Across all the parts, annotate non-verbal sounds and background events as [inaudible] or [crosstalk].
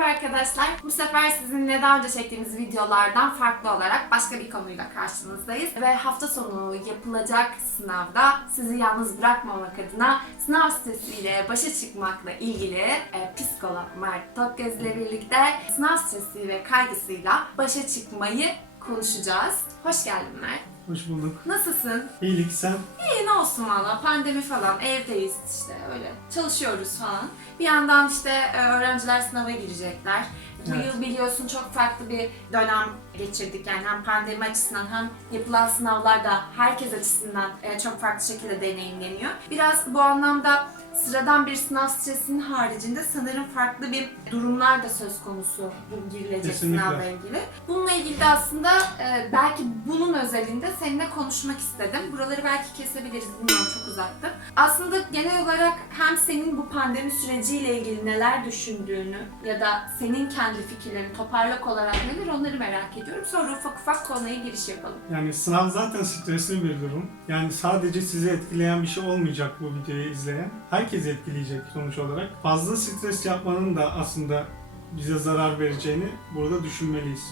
Merhaba arkadaşlar. Bu sefer sizinle daha önce çektiğimiz videolardan farklı olarak başka bir konuyla karşınızdayız. Ve hafta sonu yapılacak sınavda sizi yalnız bırakmamak adına sınav stresiyle başa çıkmakla ilgili e, psikolog Mert Tokgöz ile birlikte sınav stresi ve kaygısıyla başa çıkmayı konuşacağız. Hoş geldin Mert. Hoş bulduk. Nasılsın? İyilik sen. İyi ne olsun valla pandemi falan evdeyiz işte öyle çalışıyoruz falan. Bir yandan işte e, öğrenciler sınava girecekler. Bu Evet. yıl biliyorsun çok farklı bir dönem geçirdik yani hem pandemi açısından hem yapılan sınavlar da herkes açısından e, çok farklı şekilde deneyimleniyor. Biraz bu anlamda sıradan bir sınav stresinin haricinde sanırım farklı bir durumlar da söz konusu bu girilecek Kesinlikle. sınavla ilgili. Bununla ilgili de aslında e, belki bunun özelinde seninle konuşmak istedim. Buraları belki kesebiliriz bilmiyorum çok uzattım. Aslında genel olarak hem senin bu pandemi süreciyle ilgili neler düşündüğünü ya da senin kendi fikirlerini toparlak olarak neler onları merak ediyorum. Sonra ufak ufak konuya giriş yapalım. Yani sınav zaten stresli bir durum. Yani sadece sizi etkileyen bir şey olmayacak bu videoyu izleyen. Herkes etkileyecek sonuç olarak. Fazla stres yapmanın da aslında bize zarar vereceğini burada düşünmeliyiz.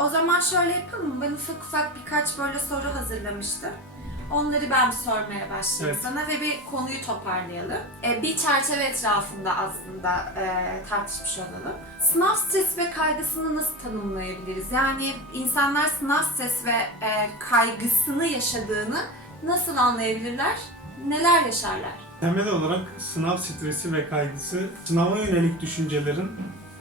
O zaman şöyle yapalım. Ben ufak ufak birkaç böyle soru hazırlamıştım. Onları ben sormaya başlayayım Evet. sana ve bir konuyu toparlayalım. E, bir çerçeve etrafında aslında e, tartışmış olalım. Sınav stresi ve kaygısını nasıl tanımlayabiliriz? Yani insanlar sınav stresi ve e, kaygısını yaşadığını nasıl anlayabilirler? Neler yaşarlar? Temel olarak sınav stresi ve kaygısı sınava yönelik düşüncelerin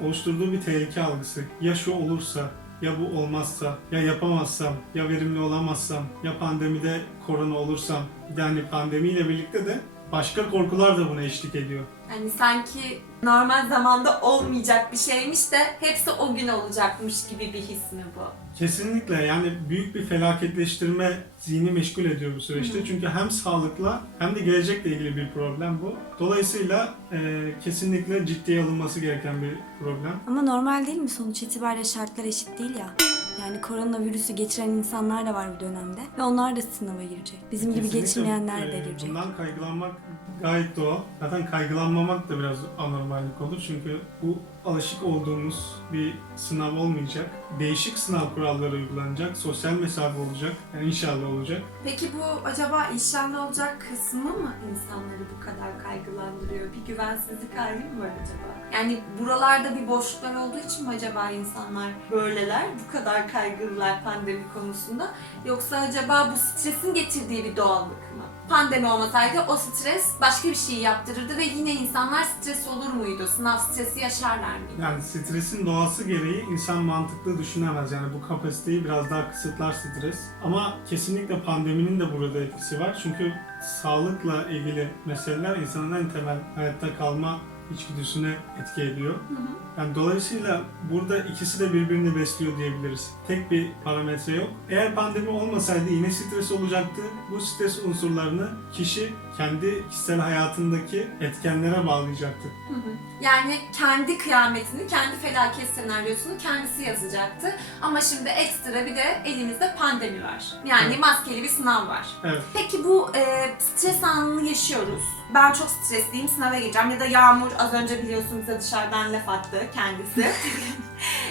oluşturduğu bir tehlike algısı. Ya şu olursa, ya bu olmazsa, ya yapamazsam, ya verimli olamazsam, ya pandemide korona olursam. Yani pandemiyle birlikte de başka korkular da buna eşlik ediyor. Hani sanki normal zamanda olmayacak bir şeymiş de hepsi o gün olacakmış gibi bir his mi bu? Kesinlikle yani büyük bir felaketleştirme zihni meşgul ediyor bu süreçte. Hı. Çünkü hem sağlıkla hem de gelecekle ilgili bir problem bu. Dolayısıyla e, kesinlikle ciddiye alınması gereken bir problem. Ama normal değil mi sonuç itibariyle şartlar eşit değil ya. Yani koronavirüsü geçiren insanlar da var bu dönemde ve onlar da sınava girecek. Bizim gibi Kesinlikle, geçirmeyenler de e, girecek. Bundan kaygılanmak gayet doğal. Zaten kaygılanmamak da biraz anormallik olur. Çünkü bu alışık olduğumuz bir sınav olmayacak. Değişik sınav kuralları uygulanacak. Sosyal mesafe olacak. Yani inşallah olacak. Peki bu acaba inşallah olacak kısmı mı insanları bu kadar kaygılandırıyor? Bir güvensizlik hali mi var acaba? Yani buralarda bir boşluklar olduğu için mi acaba insanlar böyleler, bu kadar kaygılılar pandemi konusunda? Yoksa acaba bu stresin getirdiği bir doğallık mı? Pandemi olmasaydı o stres başka bir şey yaptırırdı ve yine insanlar stres olur muydu? Sınav stresi yaşarlar mıydı? Yani stresin doğası gereği insan mantıklı düşünemez. Yani bu kapasiteyi biraz daha kısıtlar stres. Ama kesinlikle pandeminin de burada etkisi var. Çünkü sağlıkla ilgili meseleler insanın en temel hayatta kalma içgüdüsüne etki ediyor. Hı hı. Yani dolayısıyla burada ikisi de birbirini besliyor diyebiliriz. Tek bir parametre yok. Eğer pandemi olmasaydı yine stres olacaktı. Bu stres unsurlarını kişi kendi kişisel hayatındaki etkenlere bağlayacaktı. Hı hı. Yani kendi kıyametini, kendi felaket senaryosunu kendisi yazacaktı. Ama şimdi ekstra bir de elimizde pandemi var. Yani Evet. maskeli bir sınav var. Evet. Peki bu e, stres anını yaşıyoruz. Ben çok stresliyim, sınava gireceğim. Ya da Yağmur az önce biliyorsun bize dışarıdan laf attı kendisi.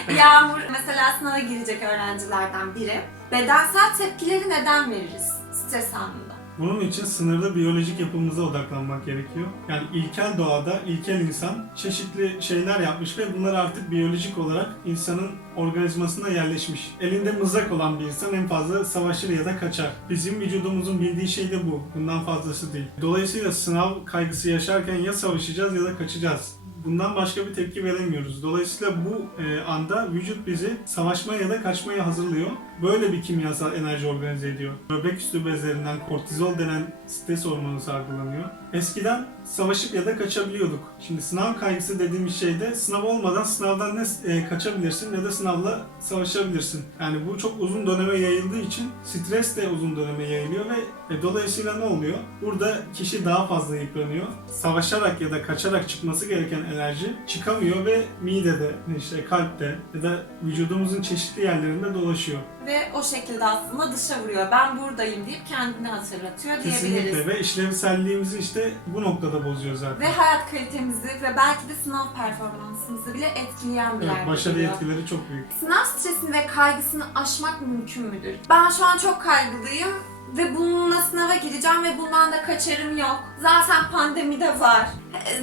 [laughs] Yağmur mesela sınava girecek öğrencilerden biri. Bedensel tepkileri neden veririz stres anında? Bunun için sınırlı biyolojik yapımıza odaklanmak gerekiyor. Yani ilkel doğada ilkel insan çeşitli şeyler yapmış ve bunlar artık biyolojik olarak insanın organizmasına yerleşmiş. Elinde mızrak olan bir insan en fazla savaşır ya da kaçar. Bizim vücudumuzun bildiği şey de bu. Bundan fazlası değil. Dolayısıyla sınav kaygısı yaşarken ya savaşacağız ya da kaçacağız. Bundan başka bir tepki veremiyoruz. Dolayısıyla bu e, anda vücut bizi savaşmaya ya da kaçmaya hazırlıyor. Böyle bir kimyasal enerji organize ediyor. Böbrek üstü bezlerinden kortizol denen stres hormonu salgılanıyor. Eskiden savaşıp ya da kaçabiliyorduk. Şimdi sınav kaygısı dediğimiz şeyde sınav olmadan sınavdan ne e, kaçabilirsin ne de sınavla savaşabilirsin. Yani bu çok uzun döneme yayıldığı için stres de uzun döneme yayılıyor ve e, dolayısıyla ne oluyor? Burada kişi daha fazla yıpranıyor. Savaşarak ya da kaçarak çıkması gereken enerji çıkamıyor ve midede, işte kalpte ya da vücudumuzun çeşitli yerlerinde dolaşıyor. Ve o şekilde aslında dışa vuruyor. Ben buradayım deyip kendini hatırlatıyor diyebiliriz. Kesinlikle ve işlevselliğimizi işte bu noktada bozuyor zaten. Ve hayat kalitemizi ve belki de sınav performansımızı bile etkileyen bir Evet, yerde başarı duruyor. etkileri çok büyük. Sınav stresini ve kaygısını aşmak mümkün müdür? Ben şu an çok kaygılıyım ve bununla sınava gireceğim ve bundan da kaçarım yok. Zaten pandemi de var.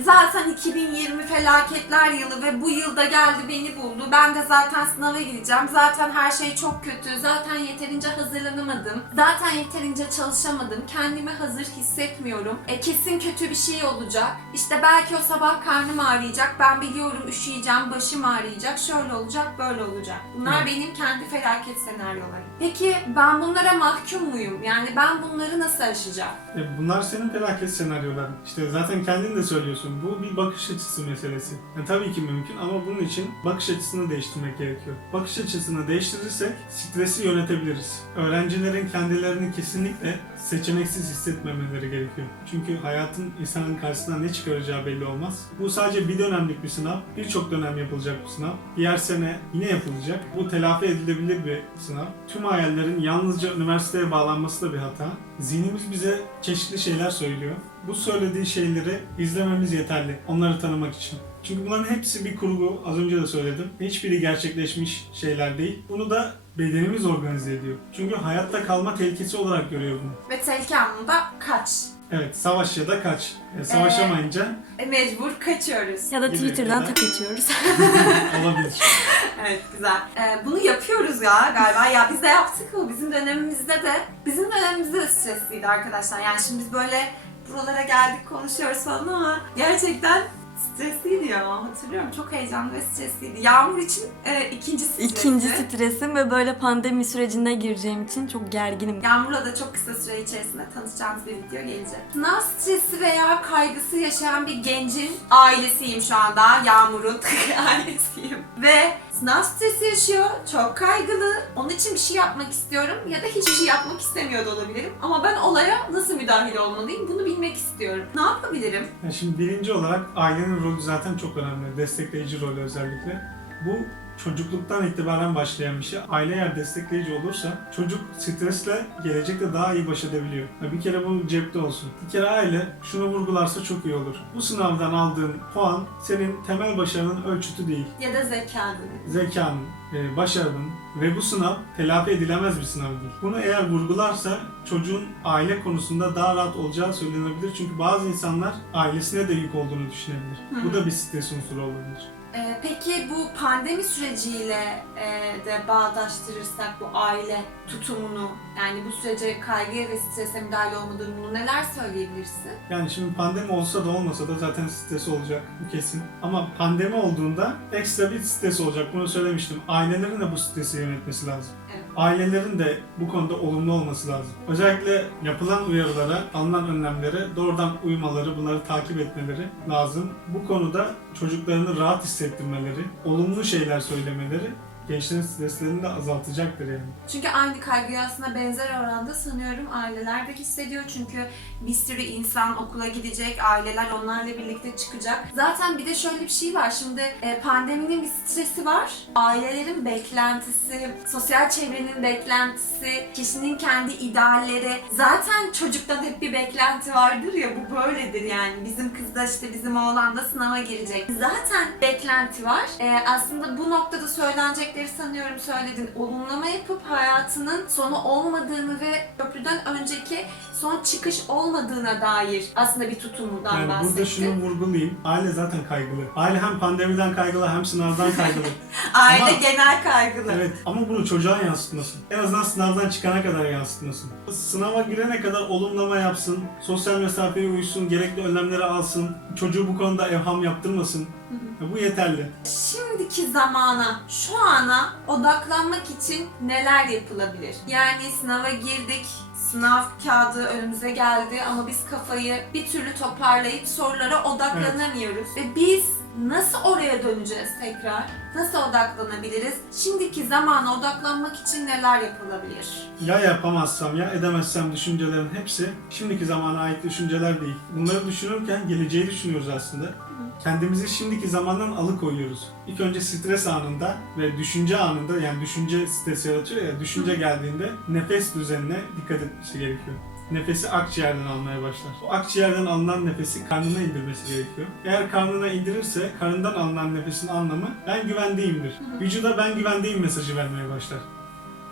Zaten 2020 felaketler yılı ve bu yılda geldi beni buldu. Ben de zaten sınava gireceğim. Zaten her şey çok kötü. Zaten yeterince hazırlanamadım. Zaten yeterince çalışamadım. Kendimi hazır hissetmiyorum. E, kesin kötü bir şey olacak. İşte belki o sabah karnım ağrıyacak. Ben biliyorum üşüyeceğim, başım ağrıyacak. Şöyle olacak, böyle olacak. Bunlar Evet. benim kendi felaket senaryolarım. Peki ben bunlara mahkum muyum? Yani ben bunları nasıl aşacağım? E, bunlar senin felaket senaryoların. İşte zaten kendin de söylüyorsun. Bu bir bakış açısı meselesi. Yani tabii ki mümkün ama bunun için bakış açısını değiştirmek gerekiyor. Bakış açısını değiştirirsek stresi yönetebiliriz. Öğrencilerin kendilerini kesinlikle seçeneksiz hissetmemeleri gerekiyor. Çünkü hayatın insanın karşısına ne çıkaracağı belli olmaz. Bu sadece bir dönemlik bir sınav. Birçok dönem yapılacak bu sınav. Diğer sene yine yapılacak. Bu telafi edilebilir bir sınav. Tüm hayallerin yalnızca üniversiteye bağlanması da bir hata. Zihnimiz bize çeşitli şeyler söylüyor. Bu söylediği şeyleri izlememiz yeterli. Onları tanımak için. Çünkü bunların hepsi bir kurgu. Az önce de söyledim. Hiçbiri gerçekleşmiş şeyler değil. Bunu da bedenimiz organize ediyor. Çünkü hayatta kalma tehlikesi olarak görüyor bunu. Ve tehlike anında kaç. Evet, savaş ya da kaç. E, savaşamayınca E, mecbur kaçıyoruz. Ya da Gibi Twitter'dan ya da- [laughs] [laughs] olabilir. Evet güzel. Ee, bunu yapıyoruz ya galiba. Ya biz de yaptık mı? Bizim dönemimizde de. Bizim dönemimizde de stresliydi arkadaşlar. Yani şimdi biz böyle buralara geldik konuşuyoruz falan ama gerçekten stresliydi ya. Hatırlıyorum çok heyecanlı ve stresliydi. Yağmur için e, ikinci stresi. İkinci stresim ve böyle pandemi sürecine gireceğim için çok gerginim. Yağmur'la da çok kısa süre içerisinde tanışacağınız bir video gelecek. Sınav stresi veya kaygısı yaşayan bir gencin ailesiyim şu anda. Yağmur'un [laughs] ailesiyim. Ve sınav stresi yaşıyor, çok kaygılı. Onun için bir şey yapmak istiyorum ya da hiçbir şey yapmak istemiyor da olabilirim. Ama ben olaya nasıl müdahil olmalıyım bunu bilmek istiyorum. Ne yapabilirim? Yani şimdi birinci olarak ailenin rolü zaten çok önemli. Destekleyici rolü özellikle. Bu çocukluktan itibaren başlayan bir şey. Aile eğer destekleyici olursa çocuk stresle gelecekte daha iyi baş edebiliyor. Bir kere bu cepte olsun. Bir kere aile şunu vurgularsa çok iyi olur. Bu sınavdan aldığın puan senin temel başarının ölçütü değil. Ya da zekanı. zekanın, e, başarının ve bu sınav telafi edilemez bir sınav değil. Bunu eğer vurgularsa çocuğun aile konusunda daha rahat olacağı söylenebilir. Çünkü bazı insanlar ailesine de yük olduğunu düşünebilir. Hı. Bu da bir stres unsuru olabilir. Ee, peki bu pandemi süreciyle e, de bağdaştırırsak bu aile tutumunu yani bu sürece kaygıya ve strese müdahale olma durumunu neler söyleyebilirsin? Yani şimdi pandemi olsa da olmasa da zaten stres olacak bu kesin. Ama pandemi olduğunda ekstra bir stres olacak. Bunu söylemiştim. Ailelerin de bu stresi yönetmesi lazım. Evet. Ailelerin de bu konuda olumlu olması lazım. Özellikle yapılan uyarılara, alınan önlemlere doğrudan uymaları, bunları takip etmeleri lazım. Bu konuda çocuklarını rahat hissettirmeleri, olumlu şeyler söylemeleri gençlerin streslerini de azaltacaktır yani. Çünkü aynı kaygıyı aslında benzer oranda sanıyorum aileler de hissediyor. Çünkü bir sürü insan okula gidecek, aileler onlarla birlikte çıkacak. Zaten bir de şöyle bir şey var. Şimdi e, pandeminin bir stresi var. Ailelerin beklentisi, sosyal çevrenin beklentisi, kişinin kendi idealleri. Zaten çocuktan hep bir beklenti vardır ya bu böyledir yani. Bizim kız da işte bizim oğlan da sınava girecek. Zaten beklenti var. E, aslında bu noktada söylenecekleri sanıyorum söyledin. Olumlama yapıp hayatının sonu olmadığını ve köprüden önceki son çıkış olmadığına dair aslında bir tutumundan Yani bahsettin. burada şunu vurgulayayım. Aile zaten kaygılı. Aile hem pandemiden kaygılı hem sınavdan kaygılı. [laughs] Aile Ama- genel kaygılı. evet ama bunu çocuğa yansıtmasın. En azından sınavdan çıkana kadar yansıtmasın. Sınava girene kadar olumlama yapsın, sosyal mesafeye uysun, gerekli önlemleri alsın, çocuğu bu konuda evham yaptırmasın. Ya bu yeterli. Şimdiki zamana, şu ana odaklanmak için neler yapılabilir? Yani sınava girdik, sınav kağıdı önümüze geldi ama biz kafayı bir türlü toparlayıp sorulara odaklanamıyoruz. Ve biz nasıl oraya döneceğiz tekrar? Nasıl odaklanabiliriz? Şimdiki zamana odaklanmak için neler yapılabilir? Ya yapamazsam ya edemezsem düşüncelerin hepsi şimdiki zamana ait düşünceler değil. Bunları düşünürken geleceği düşünüyoruz aslında. Kendimizi şimdiki zamandan alıkoyuyoruz. İlk önce stres anında ve düşünce anında yani düşünce stres yaratıyor ya düşünce geldiğinde nefes düzenine dikkat etmesi gerekiyor. Nefesi akciğerden almaya başlar. O akciğerden alınan nefesi karnına indirmesi gerekiyor. Eğer karnına indirirse karından alınan nefesin anlamı ben güvendeyimdir. Vücuda ben güvendeyim mesajı vermeye başlar.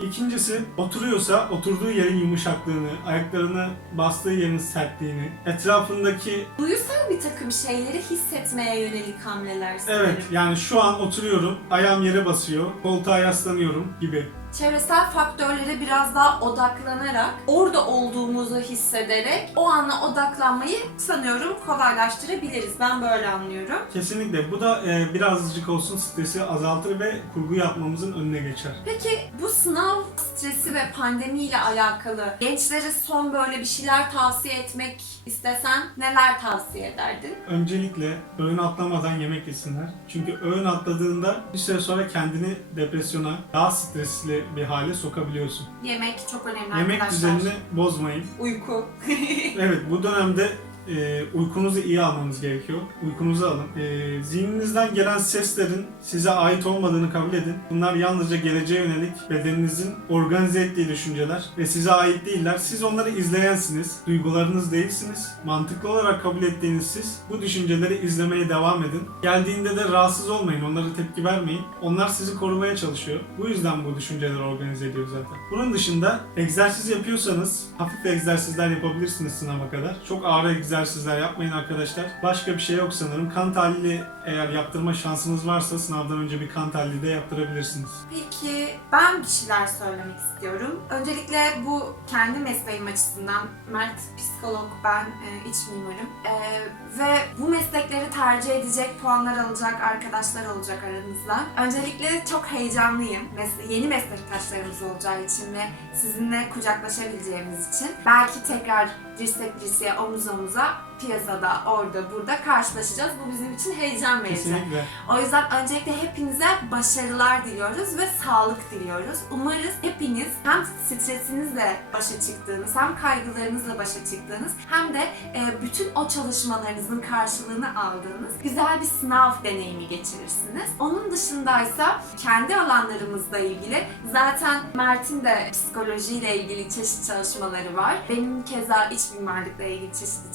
İkincisi oturuyorsa oturduğu yerin yumuşaklığını, ayaklarını bastığı yerin sertliğini, etrafındaki Duyusal bir takım şeyleri hissetmeye yönelik hamleler sanırım. evet yani şu an oturuyorum, ayağım yere basıyor, koltuğa yaslanıyorum gibi. Çevresel faktörlere biraz daha odaklanarak, orada olduğumuzu hissederek o ana odaklanmayı sanıyorum kolaylaştırabiliriz. Ben böyle anlıyorum. Kesinlikle bu da e, birazcık olsun stresi azaltır ve kurgu yapmamızın önüne geçer. Peki bu sınav stresi ve pandemiyle alakalı gençlere son böyle bir şeyler tavsiye etmek istesen neler tavsiye ederdin? Öncelikle öğün atlamadan yemek yesinler. Çünkü öğün atladığında bir süre sonra kendini depresyona, daha stresli bir hale sokabiliyorsun. Yemek çok önemli Yemek arkadaşlar. düzenini bozmayın. Uyku. Evet bu dönemde e, uykunuzu iyi almanız gerekiyor. Uykunuzu alın. E, zihninizden gelen seslerin size ait olmadığını kabul edin. Bunlar yalnızca geleceğe yönelik bedeninizin organize ettiği düşünceler ve size ait değiller. Siz onları izleyensiniz. Duygularınız değilsiniz. Mantıklı olarak kabul ettiğiniz siz bu düşünceleri izlemeye devam edin. Geldiğinde de rahatsız olmayın. Onlara tepki vermeyin. Onlar sizi korumaya çalışıyor. Bu yüzden bu düşünceleri organize ediyor zaten. Bunun dışında egzersiz yapıyorsanız hafif egzersizler yapabilirsiniz sınava kadar. Çok ağır egzersizler yapmayın arkadaşlar. Başka bir şey yok sanırım. Kan tahlili eğer yaptırma şansınız varsa sınavdan önce bir kan tahlili de yaptırabilirsiniz. Peki ben bir şeyler söylemek istiyorum. Öncelikle bu kendi mesleğim açısından Mert psikolog, ben e, iç mimarım. E, ve bu meslekleri tercih edecek, puanlar alacak arkadaşlar olacak aranızda. Öncelikle çok heyecanlıyım. Mes- yeni meslektaşlarımız olacağı için ve sizinle kucaklaşabileceğimiz için. Belki tekrar dirsek dirseğe, omuz omuza piyasada, orada, burada karşılaşacağız. Bu bizim için heyecan verici. Kesinlikle. O yüzden öncelikle hepinize başarılar diliyoruz ve sağlık diliyoruz. Umarız hepiniz hem stresinizle başa çıktığınız, hem kaygılarınızla başa çıktığınız, hem de e, bütün o çalışmalarınızın karşılığını aldığınız güzel bir sınav deneyimi geçirirsiniz. Onun dışındaysa kendi alanlarımızla ilgili zaten Mert'in de psikolojiyle ilgili çeşitli çalışmaları var. Benim keza iç mimarlıkla ilgili çeşitli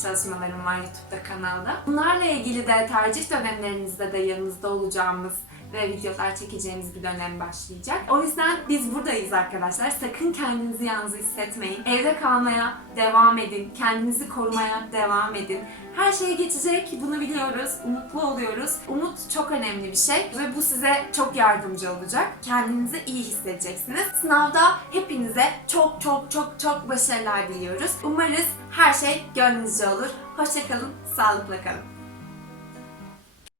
çalışmalarım var YouTube'da kanalda. Bunlarla ilgili de tercih dönemlerinizde de yanınızda olacağımız ve videolar çekeceğimiz bir dönem başlayacak. O yüzden biz buradayız arkadaşlar. Sakın kendinizi yalnız hissetmeyin. Evde kalmaya devam edin. Kendinizi korumaya devam edin. Her şey geçecek, bunu biliyoruz. Umutlu oluyoruz. Umut çok önemli bir şey ve bu size çok yardımcı olacak. Kendinizi iyi hissedeceksiniz. Sınavda hepinize çok çok çok çok başarılar diliyoruz. Umarız her şey gönlünüzce olur. Hoşçakalın, sağlıkla kalın.